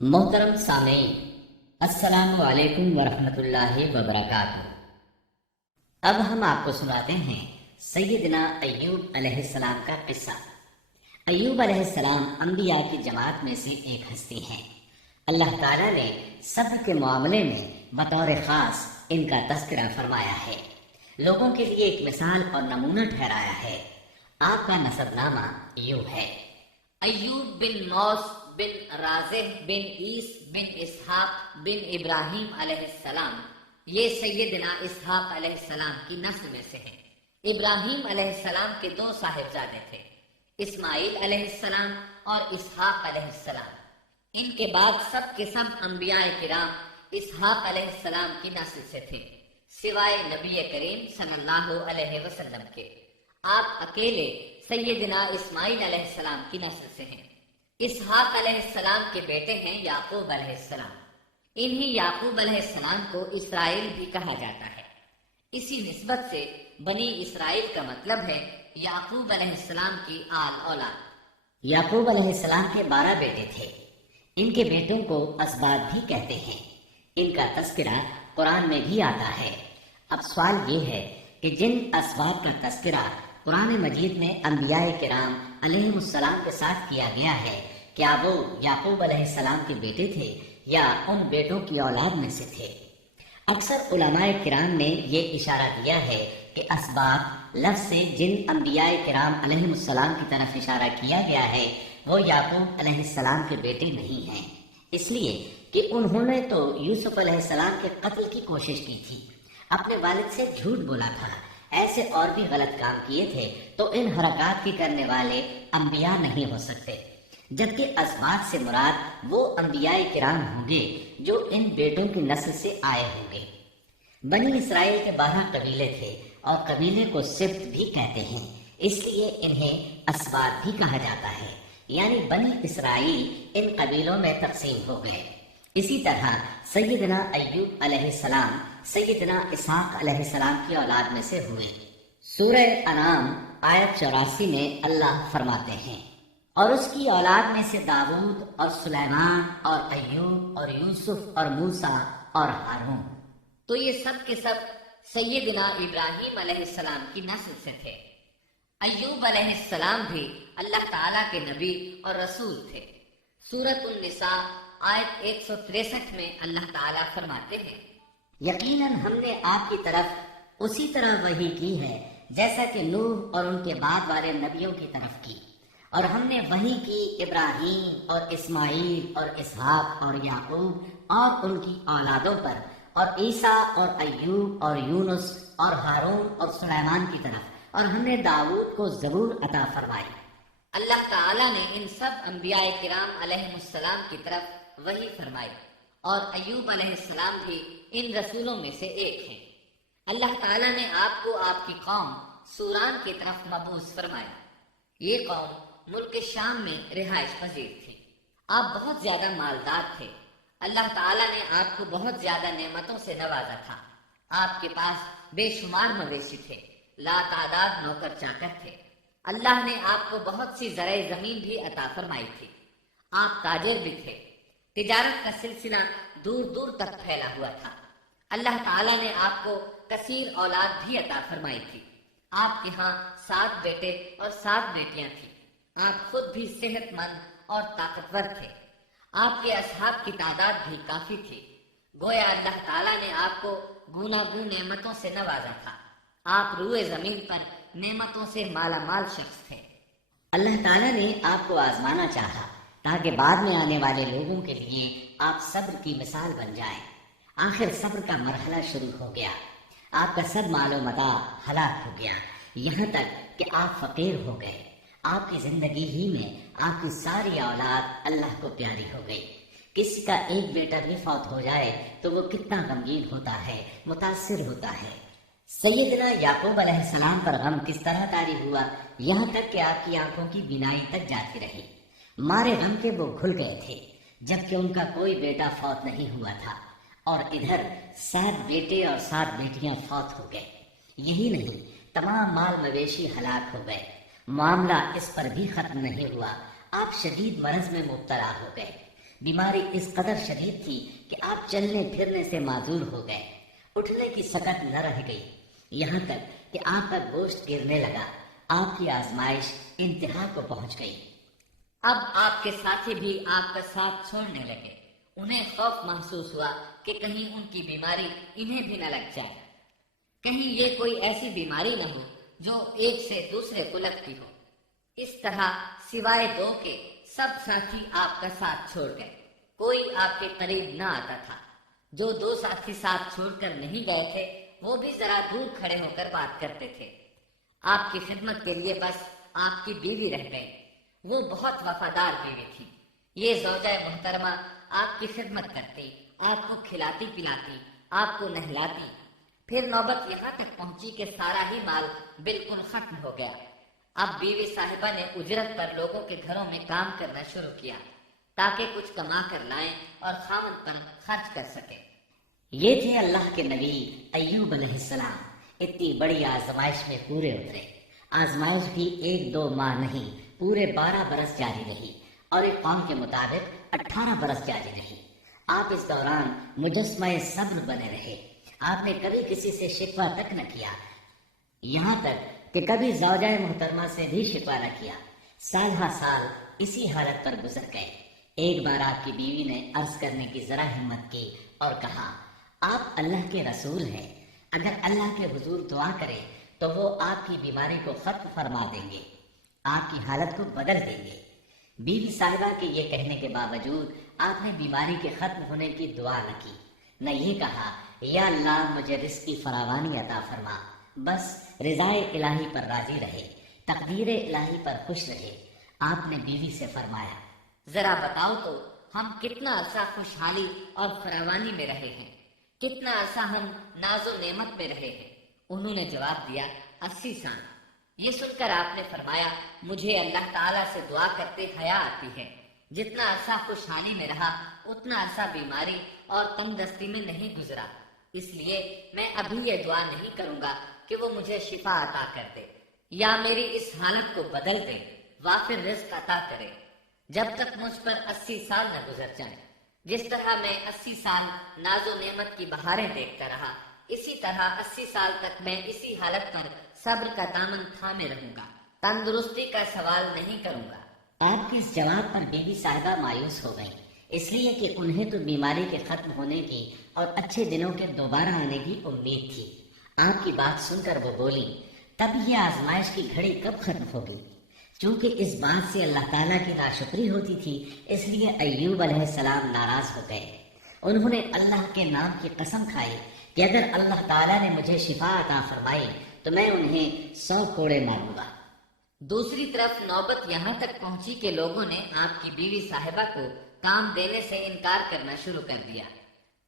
محترم سامعین، السلام علیکم ورحمۃ اللہ وبرکاتہ۔ اب ہم آپ کو سناتے ہیں سیدنا ایوب علیہ السلام کا قصہ۔ ایوب علیہ السلام انبیاء کی جماعت میں سے ایک ہستی ہیں۔ اللہ تعالیٰ نے صبر کے معاملے میں بطور خاص ان کا تذکرہ فرمایا ہے، لوگوں کے لیے ایک مثال اور نمونہ ٹھہرایا ہے۔ آپ کا نسب نامہ یوں ہے: ایوب بن موس بن رازح بن عیس بن اسحاق بن ابراہیم علیہ السلام۔ یہ سیدنا اسحاق علیہ السلام کی نسل میں سے ہیں۔ ابراہیم علیہ السلام کے دو صاحبزادے تھے، اسماعیل علیہ السلام اور اسحاق علیہ السلام۔ ان کے بعد سب کے سب انبیاء کرام اسحاق علیہ السلام کی نسل سے تھے، سوائے نبی کریم صلی اللہ علیہ وسلم کے۔ آپ اکیلے سیدنا اسماعیل علیہ السلام کی نسل سے ہیں۔ اسحاق علیہ السلام کے بیٹے ہیں یعقوب علیہ السلام۔ انہی یعقوب علیہ السلام کو اسرائیل بھی کہا جاتا ہے۔ اسی نسبت سے بنی اسرائیل کا مطلب ہے یعقوب علیہ السلام کی آل اولاد۔ یعقوب علیہ السلام کے 12 بیٹے تھے۔ ان کے بیٹوں کو اسباط بھی کہتے ہیں۔ ان کا تذکرہ قرآن میں بھی آتا ہے۔ اب سوال یہ ہے کہ جن اسباط کا تذکرہ قرآن مجید میں انبیاء کرام علیہ السلام کے ساتھ کیا گیا ہے، کیا وہ یعقوب علیہ السلام کے بیٹے تھے یا ان بیٹوں کی اولاد میں سے تھے؟ اکثر علماء کرام نے یہ اشارہ دیا ہے کہ اسباط لفظ سے جن انبیاء کرام علیہ السلام کی طرف اشارہ کیا گیا ہے وہ یعقوب علیہ السلام کے بیٹے نہیں ہیں، اس لیے کہ انہوں نے تو یوسف علیہ السلام کے قتل کی کوشش کی تھی، اپنے والد سے جھوٹ بولا تھا، ایسے اور بھی غلط کام کیے تھے، تو ان حرکات کی کرنے والے انبیاء نہیں ہو سکتے، جبکہ اسباط سے مراد وہ انبیاء کرام ہوں گے جو ان بیٹوں کی نسل سے آئے ہوں گے۔ بنی اسرائیل کے 12 قبیلے تھے اور قبیلے کو سبط بھی کہتے ہیں، اس لیے انہیں اسباط بھی کہا جاتا ہے، یعنی بنی اسرائیل ان قبیلوں میں تقسیم ہو گئے۔ اسی طرح سیدنا ایوب علیہ السلام سیدنا اسحاق علیہ السلام کی اولاد میں سے ہوئے۔ سورہ انعام آیت 84 میں اللہ فرماتے ہیں: اور اس کی اولاد میں سے داؤد اور سلیمان اور ایوب اور یوسف اور موسیٰ اور ہارون۔ تو یہ سب کے سب سیدنا ابراہیم علیہ السلام کی نسل سے تھے۔ ایوب علیہ السلام بھی اللہ تعالیٰ کے نبی اور رسول تھے۔ سورۃ النساء آیت 163 میں اللہ تعالیٰ فرماتے ہیں: یقیناً ہم نے آپ کی طرف اسی طرح وحی کی ہے جیسا کہ نوح اور ان کے بعد والے نبیوں کی طرف کی، اور ہم نے وحی کی ابراہیم اور اسماعیل اور اسحاق اور یعقوب اور ان کی اولادوں پر، اور عیسیٰ اور ایوب اور یونس اور ہارون اور سلیمان کی طرف، اور ہم نے داؤد کو زبور عطا فرمائی۔ اللہ تعالیٰ نے ان سب انبیاء کرام علیہ السلام کی طرف وحی فرمائی، اور ایوب علیہ السلام بھی ان رسولوں میں سے ایک ہیں۔ اللہ تعالیٰ نے آپ کو آپ کی قوم سوران کی طرف مبعوث فرمایا۔ یہ قوم ملک شام میں رہائش پذیر تھی۔ آپ بہت زیادہ مالدار تھے۔ اللہ تعالیٰ نے آپ کو بہت زیادہ نعمتوں سے نوازا تھا۔ آپ کے پاس بے شمار مویشی تھے، لا تعداد نوکر چاکر تھے۔ اللہ نے آپ کو بہت سی زرعی زمین بھی عطا فرمائی تھی۔ آپ تاجر بھی تھے۔ تجارت کا سلسلہ دور دور تک پھیلا ہوا تھا۔ اللہ تعالیٰ نے آپ کو کثیر اولاد بھی عطا فرمائی تھی۔ آپ کے ہاں 7 بیٹے اور 7 بیٹیاں تھیں۔ آپ خود بھی صحت مند اور طاقتور تھے۔ آپ کے اصحاب کی تعداد بھی کافی تھی۔ گویا اللہ تعالیٰ نے آپ کو گوناگون نعمتوں سے نوازا تھا۔ آپ روئے زمین پر نعمتوں سے مالا مال شخص تھے۔ اللہ تعالیٰ نے آپ کو آزمانا چاہا تاکہ بعد میں آنے والے لوگوں کے لیے آپ صبر کی مثال بن جائیں۔ آخر صبر کا مرحلہ شروع ہو گیا۔ آپ کا سب مال و متاع ہلاک ہو گیا، یہاں تک کہ آپ فقیر ہو گئے۔ آپ کی زندگی ہی میں آپ کی ساری اولاد اللہ کو پیاری ہو گئی۔ کسی کا ایک بیٹا بھی فوت ہو جائے تو وہ کتنا غمگین ہوتا ہے، متاثر ہوتا ہے۔ سیدنا یعقوب علیہ السلام پر غم کس طرح طاری ہوا، یہاں تک کہ آپ کی آنکھوں کی بینائی تک جاتی رہی۔ مارے غم کے وہ گھل گئے تھے، جبکہ ان کا کوئی بیٹا فوت نہیں ہوا تھا، اور ادھر 7 بیٹے اور 7 بیٹیاں فوت ہو گئے۔ یہی نہیں، تمام مال مویشی ہلاک ہو گئے۔ معاملہ اس پر بھی ختم نہیں ہوا، آپ شدید مرض میں مبتلا ہو گئے۔ بیماری اس قدر شدید تھی کہ آپ چلنے پھرنے سے معذور ہو گئے، اٹھنے کی سکت نہ رہ گئی، یہاں تک کہ آپ کا گوشت گرنے لگا۔ آپ کی آزمائش انتہا کو پہنچ گئی۔ اب آپ کے ساتھی بھی آپ کا ساتھ چھوڑنے لگے۔ انہیں خوف محسوس ہوا کہ کہیں ان کی بیماری انہیں بھی نہ لگ جائے، کہیں یہ کوئی ایسی بیماری نہ ہو جو ایک سے دوسرے کو لگتی ہو۔ اس طرح سوائے دو کے سب ساتھی آپ کا ساتھ چھوڑ گئے، کوئی آپ کے قریب نہ آتا تھا۔ جو دو ساتھی ساتھ چھوڑ کر نہیں گئے تھے وہ بھی ذرا دور کھڑے ہو کر بات کرتے تھے۔ آپ کی خدمت کے لیے بس آپ کی بیوی رہ گئی۔ وہ بہت وفادار بیوی تھی۔ یہ زوجہ محترمہ آپ کی خدمت کرتی، آپ کو کھلاتی پلاتی، آپ کو نہلاتی۔ پھر نوبت یہاں تک پہنچی کہ سارا ہی مال بالکل ختم ہو گیا۔ اب بیوی صاحبہ نے اجرت پر لوگوں کے گھروں میں کام کرنا شروع کیا تاکہ کچھ کما کر لائیں اور خاوند پر خرچ کر سکے۔ یہ تھے اللہ کے نبی ایوب علیہ السلام۔ اتنی بڑی آزمائش میں پورے اترے۔ آزمائش بھی 1-2 ماہ نہیں، پورے 12 برس جاری رہی، اور ایک قوم کے مطابق 18 برس جاری رہی۔ آپ اس دوران مجسمہ صبر بنے رہے۔ آپ نے کبھی کسی سے شکوہ تک نہ کیا، یہاں تک کہ کبھی زوجہ محترمہ سے بھی شکوہ نہ کیا۔ سال ہا سال اسی حالت پر گزر گئے۔ ایک بار آپ کی بیوی نے عرض کرنے کی ذرا ہمت کی اور کہا، آپ اللہ کے رسول ہیں، اگر اللہ کے حضور دعا کرے تو وہ آپ کی بیماری کو ختم فرما دیں گے، آپ کی حالت کو بدل دیں گے۔ بیوی صاحبہ کے یہ کہنے کے باوجود آپ نے بیماری کے ختم ہونے کی دعا نہ کی، نہ یہ کہا یا اللہ مجھے رزق کی فراوانی عطا فرما، بس رضائے الہی پر راضی رہے، تقدیر الہی پر خوش رہے۔ آپ نے بیوی سے فرمایا، ذرا بتاؤ تو ہم کتنا عرصہ خوشحالی اور فراوانی میں رہے ہیں، کتنا عرصہ ہم ناز و نعمت میں رہے ہیں؟ انہوں نے جواب دیا، 80 سال۔ یہ سن کر آپ نے فرمایا، مجھے اللہ تعالیٰ سے دعا کرتے حیا آتی ہے، جتنا عرصہ خوشحالی میں رہا اتنا عرصہ بیماری اور تنگ دستی میں نہیں گزرا، اس لیے میں ابھی یہ دعا نہیں کروں گا کہ وہ مجھے شفا عطا کر دے یا میری اس حالت کو بدل دے، وافر رزق عطا کرے، جب تک مجھ پر 80 سال نہ گزر جائیں۔ جس طرح میں 80 سال ناز و نعمت کی بہاریں دیکھتا رہا، اسی طرح 80 سال تک میں اسی حالت پر صبر کا دامن تھامے رہوں گا، تندرستی کا سوال نہیں کروں گا۔ آپ کے اس جواب پر بیوی صاحبہ مایوس ہو گئی، اس لیے کہ انہیں تو بیماری کے ختم ہونے کی اور اچھے دنوں کے دوبارہ آنے کی امید تھی۔ آپ کی بات سن کر وہ بولی، تب یہ آزمائش کی گھڑی کب ختم ہوگی؟ چونکہ اس بات سے اللہ تعالیٰ کی ناشکری ہوتی تھی، اس لیے ایوب علیہ السلام ناراض ہو گئے۔ انہوں نے اللہ کے نام کی قسم کھائی کہ اگر اللہ تعالیٰ نے مجھے شفا عطا فرمائی تو میں انہیں 100 کوڑے ماروں گا۔ دوسری طرف نوبت یہاں تک پہنچی کہ لوگوں نے آپ کی بیوی صاحبہ کو کام دینے سے انکار کرنا شروع کر دیا۔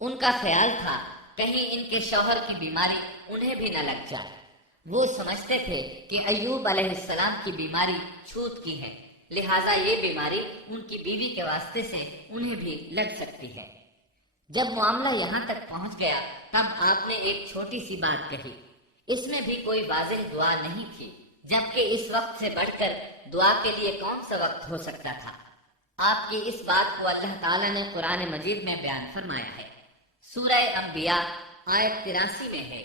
ان کا خیال تھا کہیں ان کے شوہر کی بیماری انہیں بھی نہ لگ جائے۔ وہ سمجھتے تھے کہ ایوب علیہ السلام کی بیماری چھوت کی ہے، لہٰذا یہ بیماری ان کی بیوی کے واسطے سے انہیں بھی لگ سکتی ہے۔ جب معاملہ یہاں تک پہنچ گیا تب آپ نے ایک چھوٹی سی بات کہی، اس میں بھی کوئی واضح دعا نہیں تھی، جبکہ اس وقت سے بڑھ کر دعا کے لیے کون سا وقت ہو سکتا تھا؟ آپ کی اس بات کو اللہ تعالیٰ نے قرآن مجید میں بیان فرمایا ہے۔ سورہ انبیاء آیت 83 میں ہے،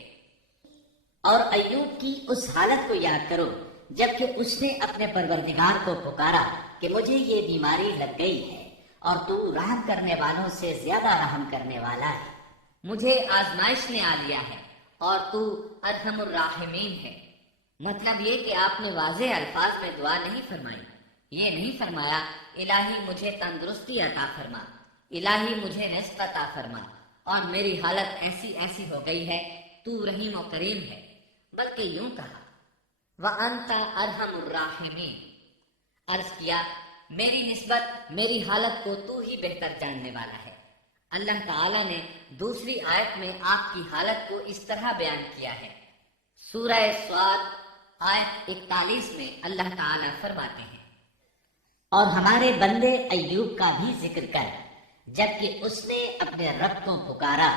اور ایوب کی اس حالت کو یاد کرو جبکہ اس نے اپنے پروردگار کو پکارا کہ مجھے یہ بیماری لگ گئی ہے اور تو رحم کرنے والوں سے زیادہ رحم کرنے والا ہے، مجھے آزمائش نے آ لیا ہے اور تو ارحم الراحمین ہے۔ مطلب یہ کہ آپ نے واضح الفاظ میں دعا نہیں فرمائی، یہ نہیں فرمایا الہی مجھے تندرستی عطا فرما، الہی مجھے رزق عطا فرما اور میری حالت ایسی ایسی ہو گئی ہے، تو رحیم و کریم ہے، بلکہ یوں کہا وَأَنْتَ أَرْحَمُ الرَّاحِمِينَ، عرض کیا میری نسبت میری حالت کو تو ہی بہتر جاننے والا ہے۔ اللہ تعالیٰ نے دوسری آیت میں آپ کی حالت کو اس طرح بیان کیا ہے۔ سورہ صاد آیت 41 میں اللہ تعالیٰ فرماتے ہیں، اور ہمارے بندے ایوب کا بھی ذکر کر جبکہ اس نے اپنے رب کو پکارا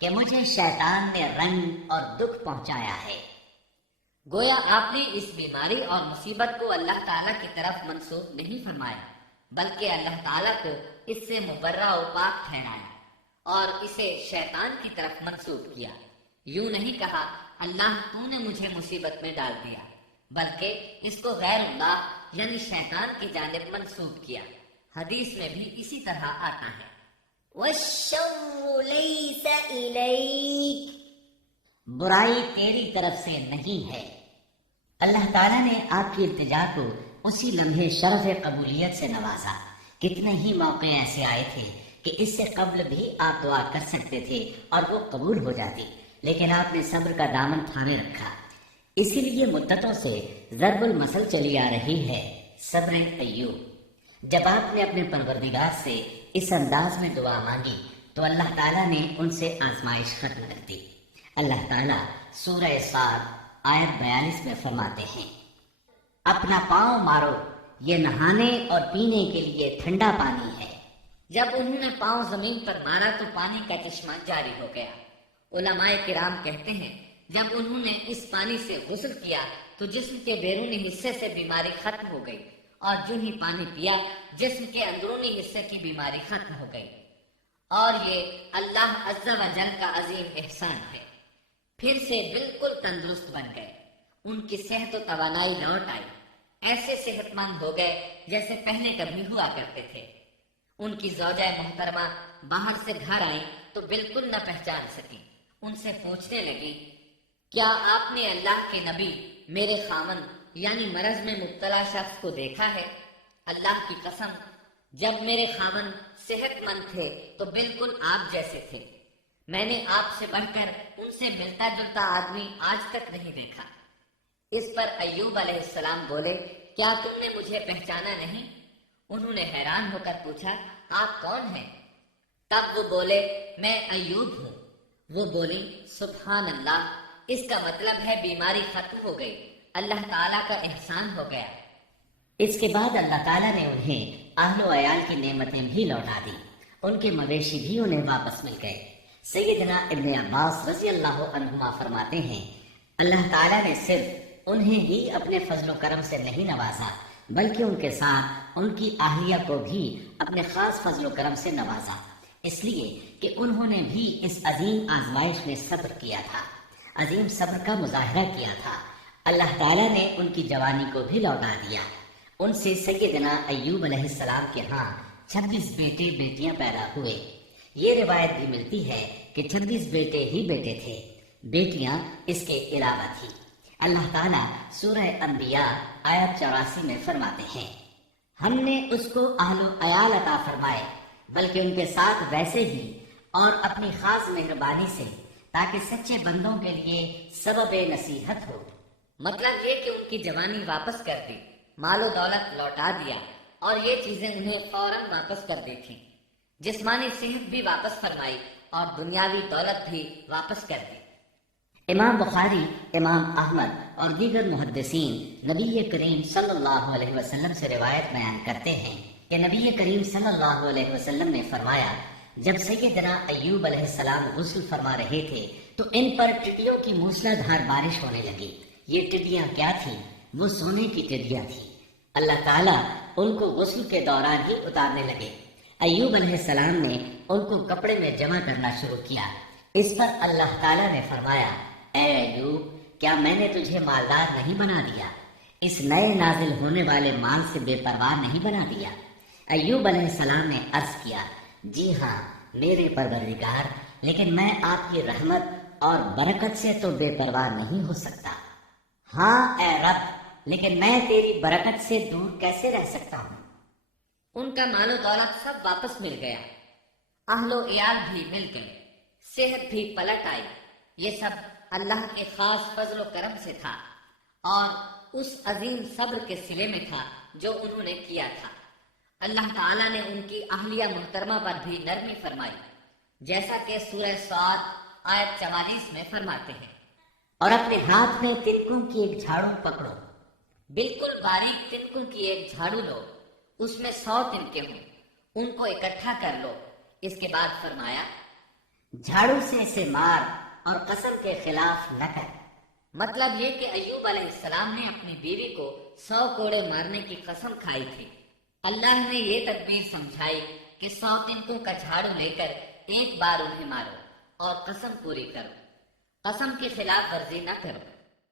کہ مجھے شیطان نے رنج اور دکھ پہنچایا ہے۔ گویا آپ نے اس بیماری اور مصیبت کو اللہ تعالیٰ کی طرف منسوب نہیں فرمایا، بلکہ اللہ تعالیٰ کو اس سے مبرہ و پاک ٹھہرایا اور اسے شیطان کی طرف منسوب کیا۔ یوں نہیں کہا اللہ تو نے مجھے مصیبت میں ڈال دیا، بلکہ اس کو غیر اللہ یعنی شیطان کی جانب منسوب کیا۔ حدیث میں بھی اسی طرح آتا ہے، والشر ليس إليك، برائی تیری طرف سے نہیں ہے۔ اللہ تعالیٰ نے آپ کی التجا کو اسی لمحے شرف قبولیت سے نوازا۔ کتنے ہی موقع ایسے آئے تھے کہ اس سے قبل بھی آپ دعا کر سکتے تھے اور وہ قبول ہو جاتی، لیکن آپ نے صبر کا دامن تھامے رکھا۔ اسی لیے مدتوں سے ضرب المثل چلی آ رہی ہے، صبر ایوب۔ جب آپ نے اپنے پروردگار سے اس انداز میں دعا مانگی تو اللہ تعالیٰ نے ان سے آزمائش ختم کر دی۔ اللہ تعالیٰ سورہ صاد آیت 42 میں فرماتے ہیں، اپنا پاؤں مارو، یہ نہانے اور پینے کے لیے ٹھنڈا پانی ہے۔ جب انہوں نے پاؤں زمین پر مارا تو پانی کا چشمہ جاری ہو گیا۔ علماء کرام کہتے ہیں جب انہوں نے اس پانی سے غسل کیا تو جسم کے بیرونی حصے سے بیماری ختم ہو گئی، اور جو ہی پانی پیا جسم کے اندرونی حصے کی بیماری ختم ہو گئی، اور یہ اللہ عز و جل کا عظیم احسان ہے۔ پھر سے بالکل تندرست بن گئے، ان کی صحت و توانائی لوٹ آئی، ایسے صحت مند ہو گئے جیسے پہلے کبھی ہوا کرتے تھے۔ ان کی زوجہ محترمہ باہر سے گھر آئیں تو بالکل نہ پہچان سکی۔ ان سے پوچھنے لگی، کیا آپ نے اللہ کے نبی میرے خامن یعنی مرض میں مبتلا شخص کو دیکھا ہے؟ اللہ کی قسم، جب میرے خامن صحت مند تھے تو بالکل آپ جیسے تھے، میں نے آپ سے بڑھ کر ان سے ملتا جلتا آدمی آج تک نہیں دیکھا۔ اس پر ایوب علیہ السلام بولے، کیا تم نے مجھے پہچانا نہیں؟ انہوں نے حیران ہو کر پوچھا، آپ کون ہیں؟ تب وہ بولے، میں ایوب ہوں۔ وہ بولی، سبحان اللہ، اس کا مطلب ہے بیماری ختم ہو گئی، اللہ تعالیٰ کا احسان ہو گیا۔ اس کے بعد اللہ تعالیٰ نے انہیں اہل و عیال کی نعمتیں بھی لوٹا دی، ان کے مویشی بھی انہیں واپس مل گئے۔ سیدنا ابن عباس رضی اللہ عنہما فرماتے ہیں، اللہ تعالیٰ نے صرف انہیں ہی اپنے فضل و کرم سے نہیں نوازا بلکہ ان کے ساتھ ان کی اہلیہ کو بھی اپنے خاص فضل و کرم سے نوازا، اس لیے کہ انہوں نے بھی اس عظیم آزمائش میں صبر کیا تھا، عظیم صبر کا مظاہرہ کیا تھا۔ اللہ تعالیٰ نے ان کی جوانی کو بھی لوٹا دیا۔ ان سے سیدنا ایوب علیہ السلام کے ہاں 26 بیٹے بیٹیاں پیدا ہوئے۔ یہ روایت بھی ملتی ہے کہ 26 بیٹے ہی بیٹے تھے، بیٹیاں اس کے علاوہ تھی۔ اللہ تعالیٰ سورہ انبیاء آیت 84 میں فرماتے ہیں، ہم نے اس کو اہل و عیال عطا فرمائے، بلکہ ان کے ساتھ ویسے ہی اور اپنی خاص مہربانی سے، تاکہ سچے بندوں کے لیے سبب نصیحت ہو۔ مطلب یہ کہ ان کی جوانی واپس کر دی، مال و دولت لوٹا دیا، اور یہ چیزیں انہیں فوراً واپس کر دی تھیں۔ جسمانی صحت بھی واپس فرمائی اور دنیاوی دولت بھی واپس کر دی۔ امام بخاری، امام احمد اور دیگر محدثین نبی کریم صلی اللہ علیہ وسلم سے روایت بیان کرتے ہیں کہ نبی کریم صلی اللہ علیہ وسلم نے فرمایا، جب سیدنا ایوب علیہ السلام غسل فرما رہے تھے تو ان پر ٹڈیوں کی موسلا دھار بارش ہونے لگی۔ یہ ٹڈیاں کیا تھیں؟ وہ سونے کی ٹڈیاں تھیں۔ اللہ تعالیٰ ان کو غسل کے دوران ہی اتارنے لگے۔ ایوب علیہ السلام نے ان کو کپڑے میں جمع کرنا شروع کیا۔ اس پر اللہ تعالیٰ نے فرمایا، اے ایوب، کیا میں نے تجھے مالدار نہیں بنا دیا؟ اس نئے نازل ہونے والے مال سے بے پرواہ نہیں بنا دیا؟ ایوب علیہ السلام نے عرض کیا، جی ہاں میرے پروردگار، لیکن میں آپ کی رحمت اور برکت سے تو بے پرواہ نہیں ہو سکتا۔ ہاں اے رب، لیکن میں تیری برکت سے دور کیسے رہ سکتا ہوں؟ ان کا مال و دولت سب واپس مل گیا، اہل و عیال بھی مل گئے، صحت بھی پلٹ آئی۔ یہ سب اللہ کے خاص فضل و کرم سے تھا اور اس عظیم صبر کے صلے میں تھا جو انہوں نے کیا تھا۔ اللہ تعالیٰ نے ان کی اہلیہ محترمہ پر بھی نرمی فرمائی، جیسا کہ سورہ صاد آیت 44 میں فرماتے ہیں، اور اپنے ہاتھ میں تنکوں کی ایک جھاڑو پکڑو، بالکل باریک تنکوں کی ایک جھاڑو لو، اس میں 100 تنکے ہوں، ان کو اکٹھا کر لو۔ اس کے بعد فرمایا، جھاڑو سے اسے مار اور قسم کے خلاف نہ کر۔ مطلب یہ کہ ایوب علیہ السلام نے اپنی بیوی کو 100 کوڑے مارنے کی قسم کھائی تھی۔ اللہ نے یہ تدبیر سمجھائی کہ 100 قسطوں کا جھاڑو لے کر ایک بار انہیں مارو اور قسم پوری کرو، قسم کی خلاف ورزی نہ کرو۔